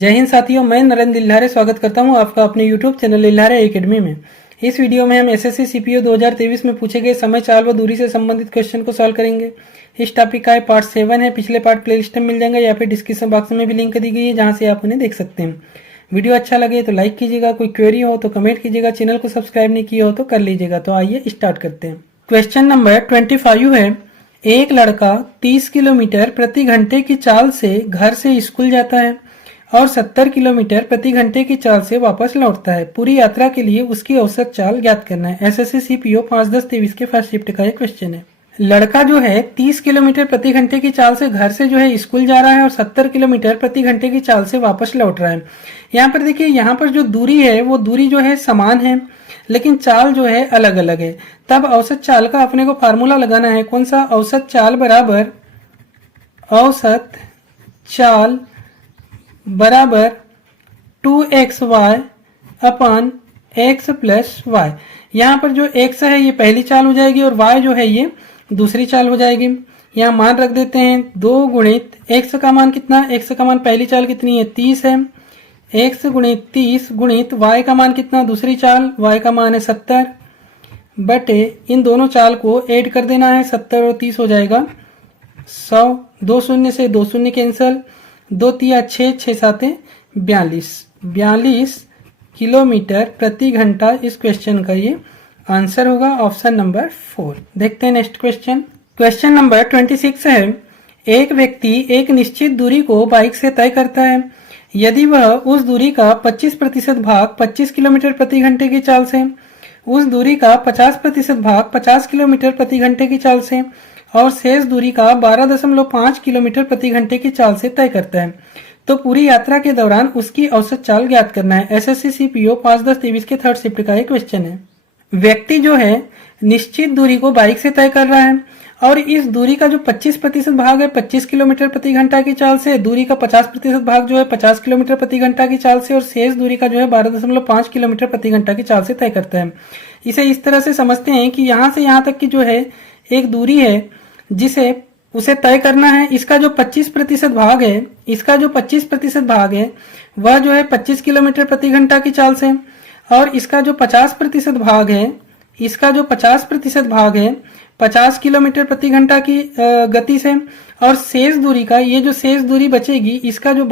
जय हिंद साथियों, मैं नरेंद्र लिल्हारे स्वागत करता हूं आपका अपने यूट्यूब चैनल लिल्हारे एकेडमी में। इस वीडियो में हम एसएससी सीपीओ 2023 में पूछे गए समय, चाल व दूरी से संबंधित क्वेश्चन को सॉल्व करेंगे। इस टॉपिक का पार्ट 7 है। पिछले पार्ट प्लेलिस्ट में मिल जाएंगे या फिर डिस्क्रिप्शन बॉक्स में भी लिंक दी गई है, जहां से आप उन्हें देख सकते हैं। वीडियो अच्छा लगे तो लाइक कीजिएगा, कोई क्वेरी हो तो कमेंट कीजिएगा, चैनल को सब्सक्राइब नहीं किया हो तो कर लीजिएगा। तो आइए स्टार्ट करते हैं। क्वेश्चन नंबर 25 है। एक लड़का 30 किलोमीटर प्रति घंटे की चाल से घर से स्कूल जाता है और 70 किलोमीटर प्रति घंटे की चाल से वापस लौटता है। पूरी यात्रा के लिए उसकी औसत चाल ज्ञात करना है। एसएससी सीपीओ 5-10-23 के फर्स्ट शिफ्ट का एक क्वेश्चन है। लड़का जो है 30 किलोमीटर प्रति घंटे की चाल से घर से जो है स्कूल जा रहा है और 70 किलोमीटर प्रति घंटे की चाल से वापस लौट रहा है। यहाँ पर देखिए, यहाँ पर जो दूरी है वो दूरी जो है समान है, लेकिन चाल जो है अलग अलग है। तब औसत चाल का अपने को फार्मूला लगाना है। कौन सा? औसत चाल बराबर बराबर 2xy अपन x प्लस वाई। यहाँ पर जो x है ये पहली चाल हो जाएगी और y जो है ये दूसरी चाल हो जाएगी। यहाँ मान रख देते हैं 2 गुणित x का मान कितना? x का मान पहली चाल कितनी है? 30 है। x गुणित 30 गुणित y का मान कितना? दूसरी चाल y का मान है 70 बटे इन दोनों चाल को ऐड कर देना है। 70 और 30 हो जाएगा 100। 2 शून्य से 2 शून्य कैंसल, 2 तिया 6, 6 साते 42 किलोमीटर प्रति घंटा इस क्वेश्चन का ये आंसर होगा, ऑप्शन नंबर 4। देखते हैं नेक्स्ट क्वेश्चन। क्वेश्चन नंबर 26 है। एक व्यक्ति एक निश्चित दूरी को बाइक से तय करता है। यदि वह उस दूरी का 25% भाग 25 किलोमीटर प्रति घंटे की चाल से, उस दूरी का 50% भाग 50 किलोमीटर प्रति घंटे की चाल से और शेष दूरी का 12.5 किलोमीटर प्रति घंटे की चाल से तय करता है, तो पूरी यात्रा के दौरान उसकी औसत चाल ज्ञात करना है। एसएससी सीपीओ 5-10-23 के थर्ड शिफ्ट का एक क्वेश्चन है। व्यक्ति जो है निश्चित दूरी को बाइक से तय कर रहा है और इस दूरी का जो 25% भाग है 25 किलोमीटर प्रति घंटा की चाल से, दूरी का 50% भाग जो है 50 किलोमीटर प्रति घंटा की चाल से और शेष दूरी का जो है 12.5 किलोमीटर प्रति घंटा की चाल से तय करता है। इसे इस तरह से समझते हैं कि यहाँ से यहाँ तक की जो है एक दूरी है जिसे उसे तय करना है। इसका जो 25% भाग है, इसका जो 25% भाग है वह जो है 25 किलोमीटर प्रति घंटा की चाल से और इसका जो 50% भाग है, इसका जो 50% भाग है 50 किलोमीटर प्रति घंटा की गति से और शेष दूरी का, ये जो शेष दूरी बचेगी इसका जो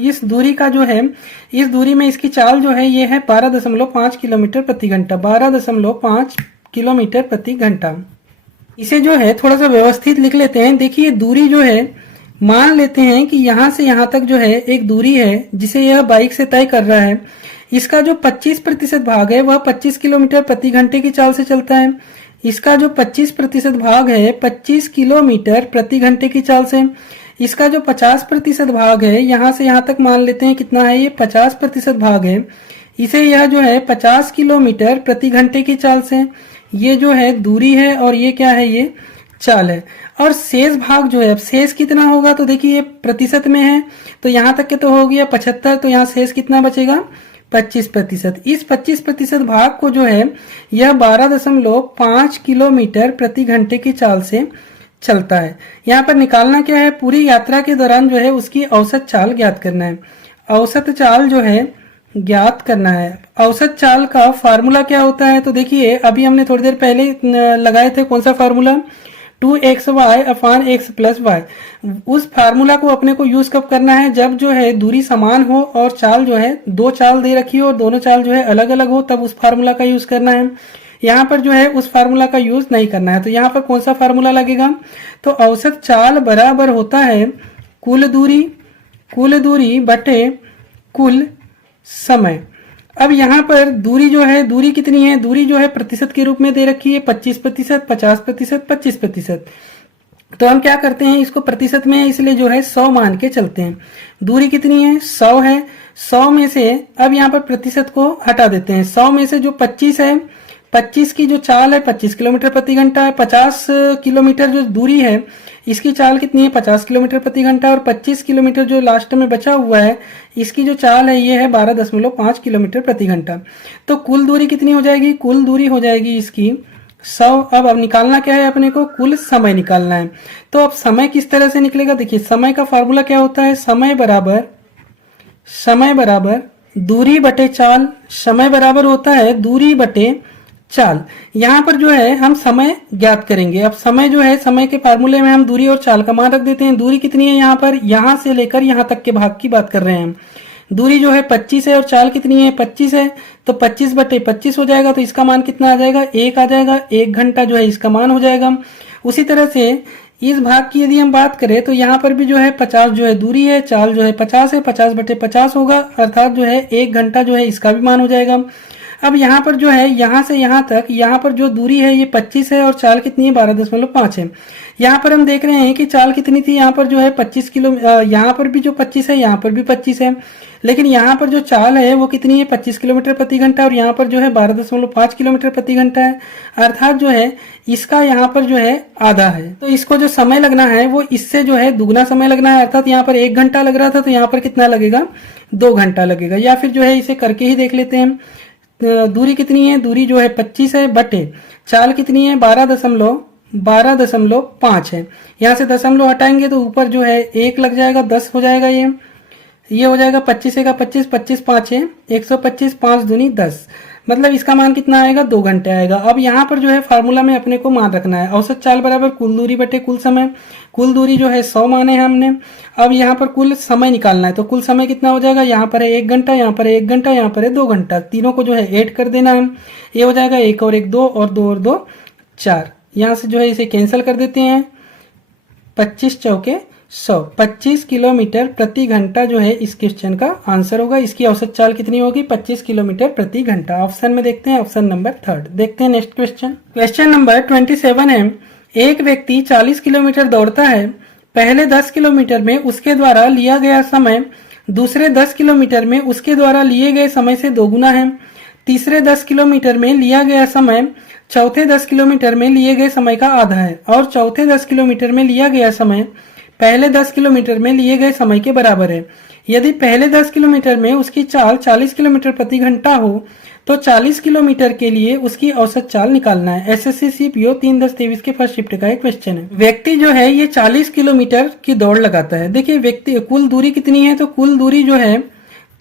इस दूरी का जो है, इस दूरी में इसकी चाल जो है ये है 12.5 किलोमीटर प्रति घंटा, 12.5 किलोमीटर प्रति घंटा। इसे जो है थोड़ा सा व्यवस्थित लिख लेते हैं। देखिए दूरी जो है, मान लेते हैं कि यहाँ से यहाँ तक जो है एक दूरी है जिसे यह बाइक से तय कर रहा है। इसका जो 25% भाग है वह 25 किलोमीटर प्रति घंटे की चाल से चलता है। इसका जो 25% भाग है 25 किलोमीटर प्रति घंटे की चाल से। इसका जो 50% भाग है, यहाँ से यहाँ तक मान लेते हैं कितना है, ये 50% भाग है, इसे यह जो है 50 किलोमीटर प्रति घंटे की चाल से, ये जो है दूरी है और ये क्या है, ये चाल है। और शेष भाग जो है, अब शेष कितना होगा, तो देखिए ये प्रतिशत में है तो यहाँ तक के तो हो गया 75, तो यहाँ शेष कितना बचेगा 25%। इस 25% भाग को जो है यह 12.5 किलोमीटर प्रति घंटे की चाल से चलता है। यहाँ पर निकालना क्या है, पूरी यात्रा के दौरान जो है उसकी औसत चाल ज्ञात करना है। औसत चाल जो है ज्ञात करना है। औसत चाल का फार्मूला क्या होता है, तो देखिए अभी हमने थोड़ी देर पहले लगाए थे कौन सा फार्मूला, 2xy अपान x प्लस वाई। उस फार्मूला को अपने को यूज कब करना है, जब जो है दूरी समान हो और चाल जो है, दो चाल दे रखी हो और दोनों चाल जो है अलग अलग हो, तब उस फार्मूला का यूज करना है। यहाँ पर जो है उस फार्मूला का यूज नहीं करना है। तो यहाँ पर कौन सा फार्मूला लगेगा, तो औसत चाल बराबर होता है कुल दूरी बटे कुल समय। अब यहाँ पर दूरी जो है, दूरी कितनी है, दूरी जो है प्रतिशत के रूप में दे रखी है 25%, 50%, 25%। तो हम क्या करते हैं, इसको प्रतिशत में है इसलिए जो है 100 मान के चलते हैं। दूरी कितनी है, 100 है। 100 में से अब यहाँ पर प्रतिशत को हटा देते हैं। 100 में से जो 25 है, 25 की जो चाल है 25 किलोमीटर प्रति घंटा है। 50 किलोमीटर जो दूरी है इसकी चाल कितनी है, 50 किलोमीटर प्रति घंटा, और 25 किलोमीटर जो लास्ट में बचा हुआ है इसकी जो चाल है ये है 12.5 किलोमीटर प्रति घंटा। तो कुल दूरी कितनी हो जाएगी, कुल दूरी हो जाएगी इसकी 100। अब निकालना क्या है अपने को, कुल समय निकालना है। तो अब समय किस तरह से निकलेगा, देखिए समय का फॉर्मूला क्या होता है, समय बराबर दूरी बटे चाल। समय बराबर होता है दूरी बटे चाल। यहाँ पर जो है हम समय ज्ञात करेंगे। अब समय जो है, समय के फार्मूले में हम दूरी और चाल का मान रख देते हैं। दूरी कितनी है यहाँ पर, यहाँ से लेकर यहाँ तक के भाग की बात कर रहे हैं हम। दूरी जो है 25 है और चाल कितनी है 25 है, तो 25 बटे 25 हो जाएगा। तो इसका मान कितना आ जाएगा, 1 आ जाएगा। 1 घंटा जो है इसका मान हो जाएगा। उसी तरह से इस भाग की यदि हम बात करें तो यहाँ पर भी जो है 50 जो है दूरी है, चाल जो है 50 है, 50 बटे 50 होगा, अर्थात जो है 1 घंटा जो है इसका भी मान हो जाएगा। अब यहाँ पर जो है यहाँ से यहाँ तक, यहाँ पर जो दूरी है ये 25 है और चाल कितनी है 12.5 है। यहाँ पर हम देख रहे हैं कि चाल कितनी थी, यहाँ पर जो है 25 किलो, यहाँ पर भी जो 25 है यहाँ पर भी 25 है, लेकिन यहाँ पर जो चाल है वो कितनी है 25 किलोमीटर प्रति घंटा, और यहाँ पर जो है 12.5 किलोमीटर प्रति घंटा है। अर्थात जो है इसका यहाँ पर जो है आधा है। तो इसको जो समय लगना है वो इससे जो है दुगना समय लगना है। अर्थात यहाँ पर 1 घंटा लग रहा था तो यहाँ पर कितना लगेगा, 2 घंटा लगेगा। या फिर जो है इसे करके ही देख लेते हैं। दूरी कितनी है, दूरी जो है 25 है बटे चाल कितनी है 12.5 है। यहाँ से दशमलव हटाएंगे तो ऊपर जो है 1 लग जाएगा, 10 हो जाएगा। ये हो जाएगा 25 का 25, 25 5 है 125, 5 दूनी 10, मतलब इसका मान कितना आएगा, 2 घंटे आएगा। अब यहाँ पर जो है फार्मूला में अपने को मान रखना है, औसत चाल बराबर कुल दूरी बटे कुल समय। कुल दूरी जो है 100 माने हैं हमने। अब यहाँ पर कुल समय निकालना है, तो कुल समय कितना हो जाएगा, यहाँ पर है 1 घंटा, यहाँ पर है 1 घंटा, यहाँ पर है 2 घंटा। तीनों को जो है ऐड कर देना है। ये हो जाएगा 1 और 1 2 और 2 और 2 4। यहाँ से जो है इसे कैंसिल कर देते हैं। 25 चौके 100, 25 किलोमीटर प्रति घंटा जो है इस क्वेश्चन का आंसर होगा। इसकी औसत चाल कितनी होगी, 25 किलोमीटर प्रति घंटा। ऑप्शन में देखते हैं, ऑप्शन नंबर 3। देखते हैं नेक्स्ट क्वेश्चन। क्वेश्चन नंबर 27 है, एक व्यक्ति 40 किलोमीटर दौड़ता है। पहले 10 किलोमीटर में उसके द्वारा लिया गया समय दूसरे 10 किलोमीटर में उसके द्वारा लिए गए समय से दोगुना है। तीसरे 10 किलोमीटर में लिया गया समय चौथे 10 किलोमीटर में लिए गए समय का आधा है, और चौथे 10 किलोमीटर में लिया गया समय पहले 10 किलोमीटर में लिए गए समय के बराबर है। यदि पहले 10 किलोमीटर में उसकी चाल 40 किलोमीटर प्रति घंटा हो तो 40 किलोमीटर के लिए उसकी औसत चाल निकालना है। एसएससी सीपीओ 3/10/23 के फर्स्ट शिफ्ट का एक क्वेश्चन है। व्यक्ति जो है ये 40 किलोमीटर की दौड़ लगाता है। देखिए व्यक्ति कुल दूरी कितनी है, तो कुल दूरी जो है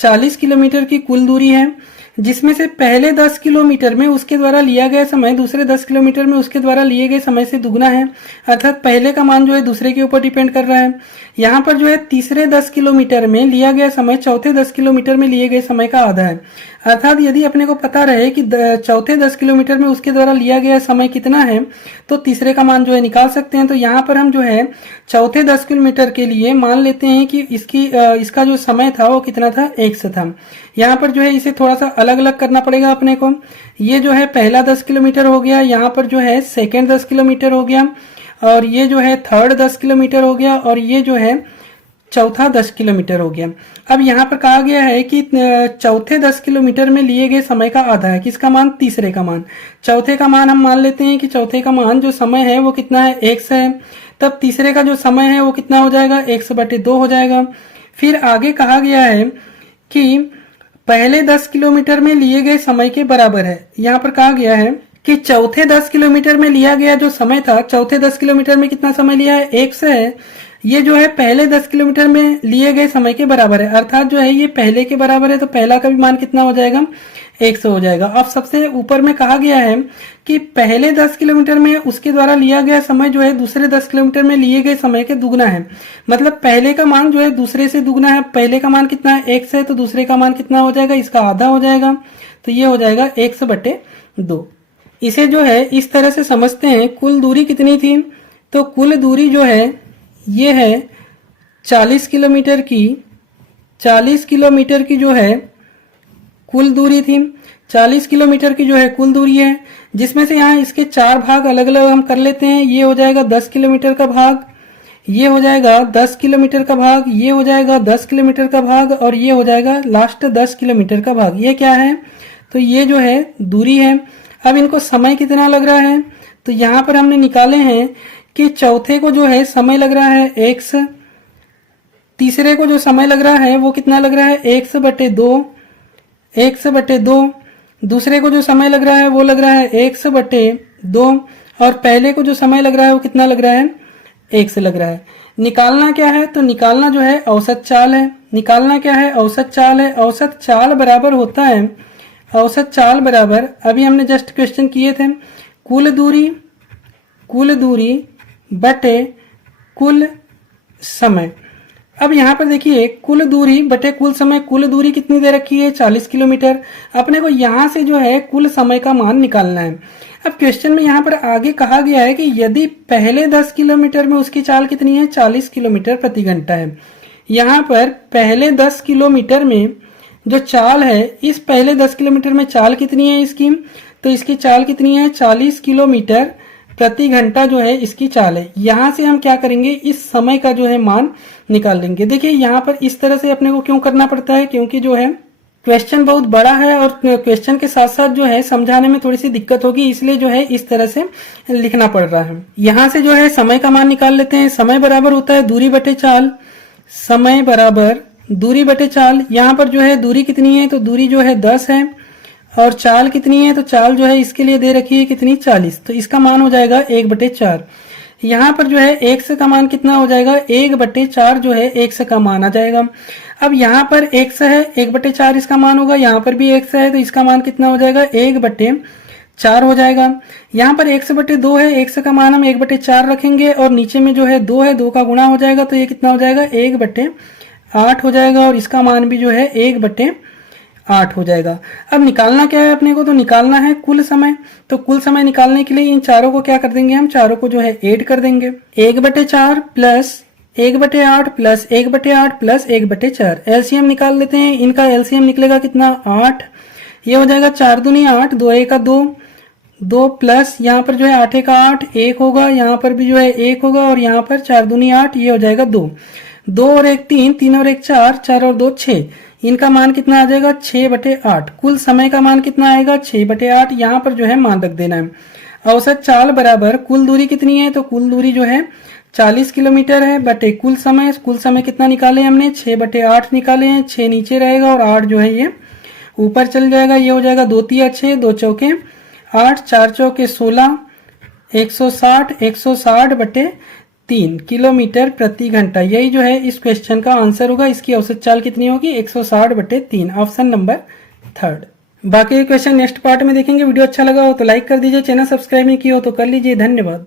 40 किलोमीटर की कुल दूरी है, जिसमें से पहले 10 किलोमीटर में उसके द्वारा लिया गया समय दूसरे 10 किलोमीटर में उसके द्वारा लिए गए समय से दुगना है। अर्थात पहले का मान जो है दूसरे के ऊपर डिपेंड कर रहा है। यहाँ पर जो है तीसरे 10 किलोमीटर में लिया गया समय चौथे 10 किलोमीटर में लिए गए समय का आधा है। अर्थात यदि अपने को पता रहे कि चौथे 10 किलोमीटर में उसके द्वारा लिया गया समय कितना है तो तीसरे का मान जो है निकाल सकते हैं। तो यहाँ पर हम जो है चौथे 10 किलोमीटर के लिए मान लेते हैं कि इसका जो समय था वो कितना था, 1 था। यहाँ पर जो है इसे थोड़ा सा अलग अलग करना पड़ेगा अपने को। ये जो है पहला 10 किलोमीटर हो गया, यहाँ पर जो है सेकेंड 10 किलोमीटर हो गया, और ये जो है थर्ड 10 किलोमीटर हो गया, और ये जो है चौथा 10 किलोमीटर हो गया। अब यहाँ पर कहा गया है कि चौथे 10 किलोमीटर में लिए गए समय का आधा है, किसका मान, तीसरे का मान। चौथे का मान हम मान लेते हैं कि चौथे का मान जो समय है वो कितना है, 1 है। तब तीसरे का जो समय है वो कितना हो जाएगा, 1/2 हो जाएगा। फिर आगे कहा गया है कि पहले 10 किलोमीटर में लिए गए समय के बराबर है। यहाँ पर कहा गया है कि चौथे 10 किलोमीटर में लिया गया जो समय था, चौथे 10 किलोमीटर में कितना समय लिया है, 1 है। ये जो है पहले 10 किलोमीटर में लिए गए समय के बराबर है, अर्थात जो है ये पहले के बराबर है, तो पहला का भी मान कितना हो जाएगा, 100 हो जाएगा। अब सबसे ऊपर में कहा गया है कि पहले 10 किलोमीटर में उसके द्वारा लिया गया समय जो है दूसरे 10 किलोमीटर में लिए गए समय के दुगना है। मतलब पहले का मान जो है दूसरे से दुगना है। पहले का मान कितना है, 1 है, तो दूसरे का मान कितना हो जाएगा, इसका आधा हो जाएगा, तो ये हो जाएगा 100/2। इसे जो है इस तरह से समझते हैं। कुल दूरी कितनी थी, तो कुल दूरी जो है ये है 40 किलोमीटर की। 40 किलोमीटर की जो है कुल दूरी थी, 40 किलोमीटर की जो है कुल दूरी है, जिसमें से यहाँ इसके 4 भाग अलग अलग हम कर लेते हैं। ये हो जाएगा 10 किलोमीटर का भाग, ये हो जाएगा 10 किलोमीटर का भाग, ये हो जाएगा 10 किलोमीटर का भाग, और ये हो जाएगा लास्ट 10 किलोमीटर का भाग। ये क्या है, तो ये जो है दूरी है। अब इनको समय कितना लग रहा है, तो यहाँ पर हमने निकाले हैं कि चौथे को जो है समय लग रहा है 1, तीसरे को जो समय लग रहा है वो कितना लग रहा है, 1/2, 1/2। दूसरे को जो समय लग रहा है वो लग रहा है 1/2, 2, और पहले को जो समय लग रहा है वो कितना लग रहा है, 1 से लग रहा है। निकालना क्या है, तो निकालना जो है औसत चाल है। निकालना क्या है, औसत चाल है। औसत चाल बराबर होता है, औसत चाल बराबर, अभी हमने जस्ट क्वेश्चन किए थे, कुल दूरी बटे कुल समय। अब यहाँ पर देखिए कुल दूरी बटे कुल समय, कुल दूरी कितनी दे रखी है, 40 किलोमीटर। अपने को यहाँ से जो है कुल समय का मान निकालना है। अब क्वेश्चन में यहाँ पर आगे कहा गया है कि यदि पहले 10 किलोमीटर में उसकी चाल कितनी है, 40 किलोमीटर प्रति घंटा है। यहाँ पर पहले 10 किलोमीटर में जो चाल है, इस पहले 10 किलोमीटर में चाल कितनी है इसकी, तो इसकी चाल कितनी है, 40 किलोमीटर प्रति घंटा जो है इसकी चाल है। यहाँ से हम क्या करेंगे, इस समय का जो है मान निकाल लेंगे। देखिए यहाँ पर इस तरह से अपने को क्यों करना पड़ता है, क्योंकि जो है क्वेश्चन बहुत बड़ा है और क्वेश्चन के साथ साथ जो है समझाने में थोड़ी सी दिक्कत होगी, इसलिए जो है इस तरह से लिखना पड़ रहा है। यहाँ से जो है समय का मान निकाल लेते हैं। समय बराबर होता है दूरी बटे चाल, समय बराबर दूरी बटे चाल। यहाँ पर जो है दूरी कितनी है, तो दूरी जो है 10 है, और चाल कितनी है, तो चाल जो है इसके लिए दे रखी है कितनी, 40, तो इसका मान हो जाएगा 1/4। यहाँ पर जो है x का मान कितना हो जाएगा, 1/4 जो है x का मान आ जाएगा। अब यहाँ पर x है, 1/4 इसका मान होगा, यहाँ पर भी x है, तो इसका मान कितना हो जाएगा, 1/4 हो जाएगा। यहाँ पर x/2 है, x का मान हम 1/4 रखेंगे, और नीचे में जो है 2 है, 2 का गुणा हो जाएगा, तो ये कितना हो जाएगा, 1/8 हो जाएगा, और इसका मान भी जो है 1/8 हो जाएगा। अब निकालना क्या है अपने को, तो निकालना है कुल समय। तो कुल समय निकालने के लिए इन चारों को क्या कर देंगे, हम चारों को जो है ऐड कर देंगे। 1/4 प्लस 1/8 प्लस 1/8 प्लस 1/4, एलसीएम निकाल लेते हैं। इनका एलसीएम निकलेगा कितना, 8। ये हो जाएगा 4 दूनी 8, 2 1 2, 2 प्लस यहाँ पर जो है 8 1 8, 1 होगा, यहाँ पर भी जो है 1 होगा, और यहाँ पर 4 दूनी 8, ये हो जाएगा 2, 2 और 1 3, 3 और 1 4, 4 और 2 6। इनका मान कितना आ जाएगा, 6/8। कुल समय का मान कितना आएगा, 6/8। यहाँ पर जो है मान रख देना है। औसत चाल बराबर कुल दूरी कितनी है, तो कुल दूरी जो है 40 किलोमीटर है, बटे कुल समय। कुल समय कितना निकाले हमने, 6/8 निकाले हैं। 6 नीचे रहेगा और 8 जो है ये ऊपर चल जाएगा। ये हो जाएगा 2 3 6, 2 चौके 8, 4 चौके 16, 160, 160/3 किलोमीटर प्रति घंटा। यही जो है इस क्वेश्चन का आंसर होगा। इसकी औसत चाल कितनी होगी, 160/3, ऑप्शन नंबर 3। बाकी क्वेश्चन नेक्स्ट पार्ट में देखेंगे। वीडियो अच्छा लगा हो तो लाइक कर दीजिए, चैनल सब्सक्राइब नहीं किया हो तो कर लीजिए। धन्यवाद।